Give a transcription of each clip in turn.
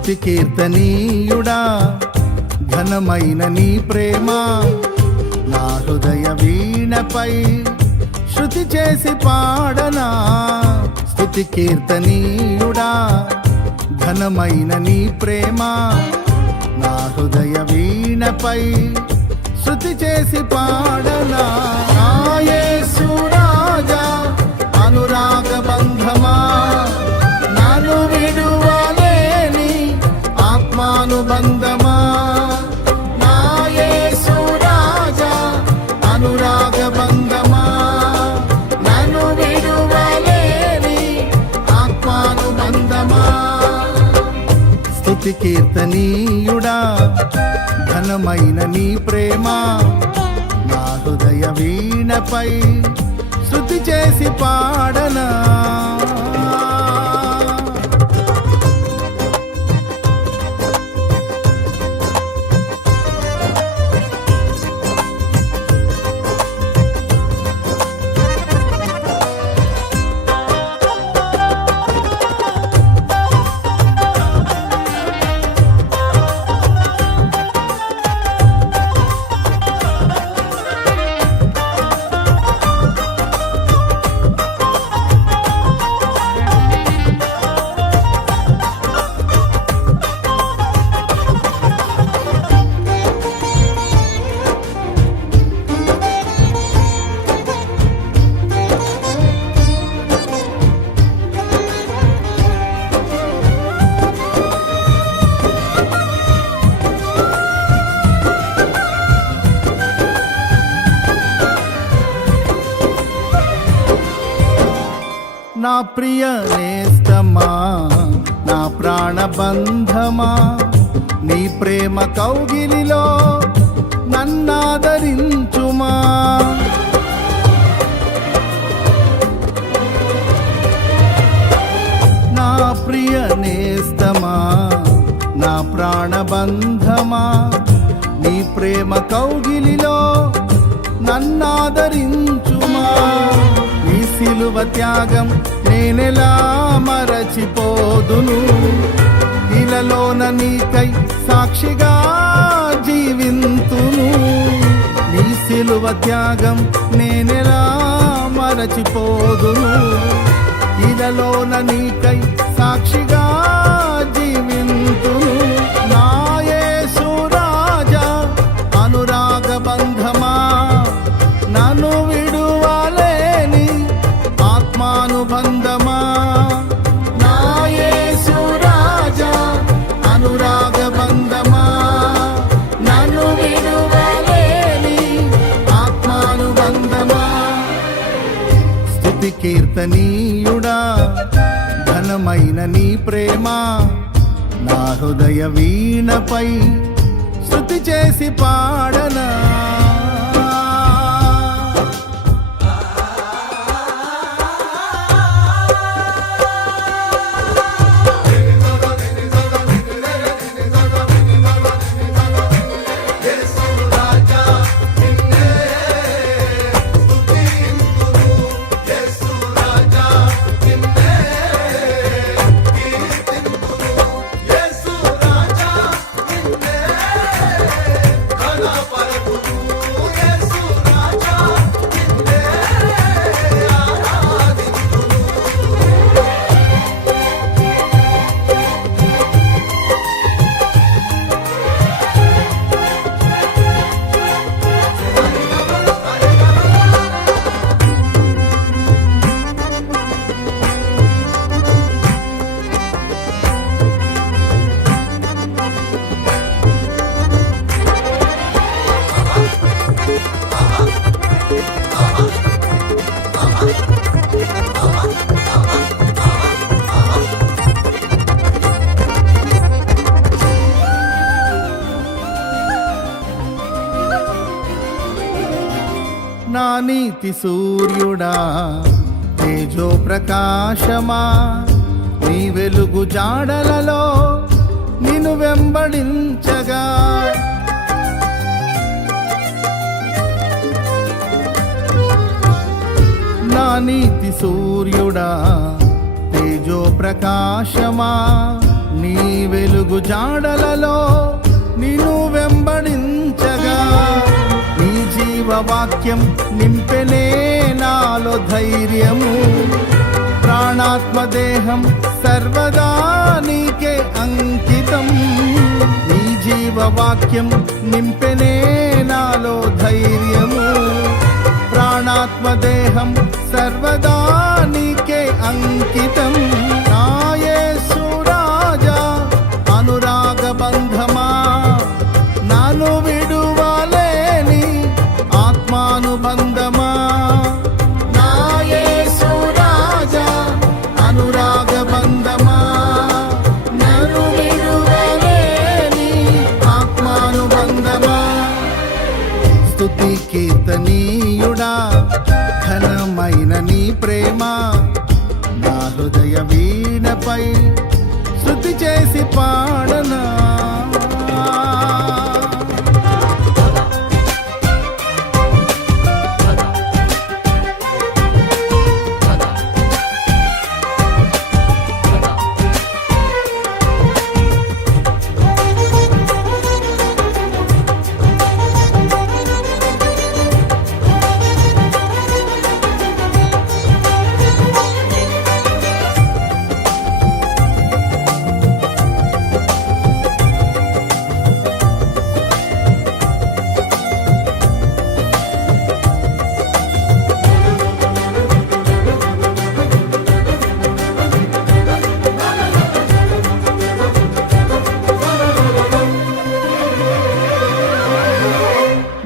స్తుతి కీర్తనీయుడా ఘనమైన నీ ప్రేమ నా హృదయ వీణపై శృతి చేసి పాడనా. స్తుతి కీర్తనీయుడా ఘనమైన నీ ప్రేమ నా హృదయ వీణపై శృతి చేసి పాడనా. నా యేసు రాజా అనురాగ బంధమా నన్ను విడువలేని ఆత్మానుబంధమా. నా యేసు రాజా అనురాగ బంధమా నన్ను విడువలేని ఆత్మానుబంధమా. స్తుతి కీర్తనీయుడా ఘనమైన నీ ప్రేమ నా హృదయ వీణపై శృతి చేసి పాడనా. నా ప్రియ నేస్తమా నా ప్రాణబంధమా నీ ప్రేమ కౌగిలిలో నన్నాదరించుమా. నా ప్రియ నేస్తమా నా ప్రాణబంధమా నీ ప్రేమ కౌగిలిలో నన్నాదరించుమా. నీ సిలువ త్యాగం నేనెలా మరచిపోదును, ఇలలోన నీకై సాక్షిగా జీవింతును. నీ సిలువ త్యాగం నేనెలా మరచిపోదును, ఇలలోన నీకై సాక్షిగా జీవింతును. నా యేసు రాజా అనురాగ బంధమా నన్ను విడువలేని ఆత్మానుబంధమా. నా యేసు రాజా అనురాగ బంధమా నన్ను విడువలేని ఆత్మానుబంధమా. స్తుతి కీర్తనీయుడా ఘనమైన నీ ప్రేమ నా హృదయ వీణపై శృతి చేసి పాడనా. నా నీతి సూర్యుడా తేజో ప్రకాశమా నీ వెలుగు జాడలలో నిన్ను వెంబడించగా. నా నీతి సూర్యుడా తేజో ప్రకాశమా నీ వెలుగు జాడలలో నిన్ను వెంబడించగా నీ జీవవాక్యం నింపెనే నాలో ధైర్యము. ప్రాణాత్మదేహం సర్వదా నీకే అంకితం. నీ జీవవాక్యం నింపెనే నాలో ధైర్యము. ప్రాణాత్మదేహం సర్వదా నీకే అంకితం. నా యేసు రాజా అనురాగ బంధమా, నాను విడువలేని ఆత్మానుబంధమా. నా యేసు రాజా అనురాగ బంధమా, నాను విడువలేని ఆత్మానుబంధమా. స్తుతి కీర్తనీయుడా ఘనమైన నీ ప్రేమ నా హృదయ వీణపై శృతి చేసి పాడనా.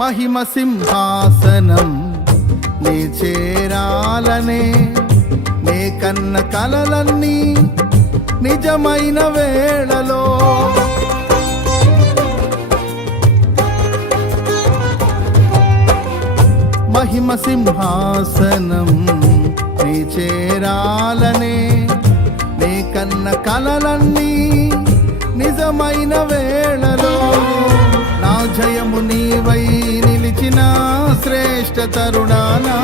మహిమ సింహాసనం నీ చేరాలనే నే కన్న కలలన్నీ నిజమైన వేళలో. మహిమ సింహాసనం నీ చేరాలనే నే కన్న కలలన్నీ నిజమైన వేళలో. నా జయము నీవై నిలిచిన శ్రేష్ఠ తరుణానా,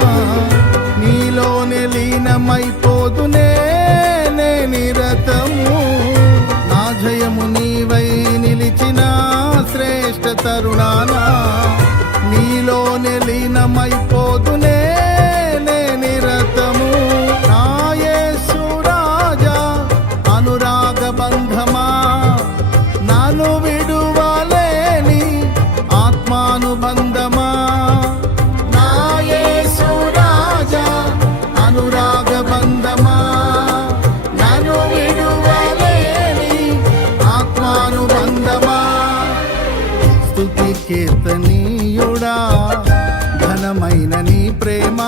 నీలోనే లీనమైపోతునే నే నిరతము. నా జయము నీవై నిలిచిన శ్రేష్ఠ తరుణానా, నీలోనే లీనమైపోతునే నే నిరతము. నా యేసు రాజా అనురాగ బంధమా, నాను విడువలేని ఆత్మానుబంధమా. నా యేసు రాజా అనురాగ బంధమా, నాను విడువలేని ఆత్మానుబంధమా. స్తుతి కీర్తనీయుడా ఘనమైన నీ ప్రేమ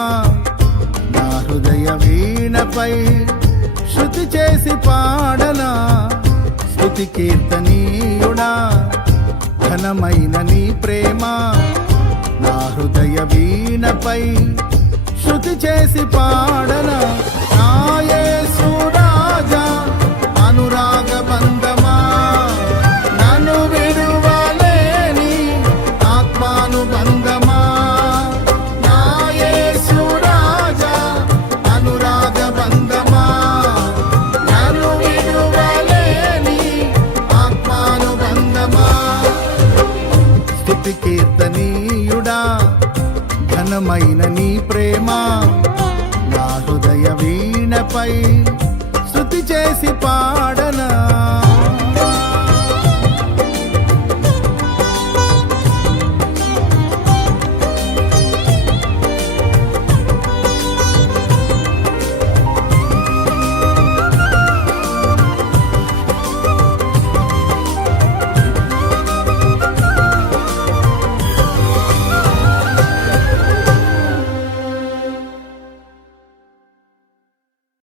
నా హృదయ వీణపై శృతి చేసి పాడనా. స్తుతి కీర్తనీయుడా ఘనమైన నీ ప్రేమ నా హృదయ వీణపై శృతి చేసి పాడనా. నా యేసు రాజా అనురాగ బంధమా, నన్ను విడువలేని ఆత్మానుబంధమా. నా యేసు రాజా అనురాగ బంధమా, నన్ను విడువలేని ఆత్మానుబంధమా. స్తుతి కీర్తనీయుడా ఘనమైన నీ ప్రేమ నా హృదయ వీణపై శృతి చేసి పాడ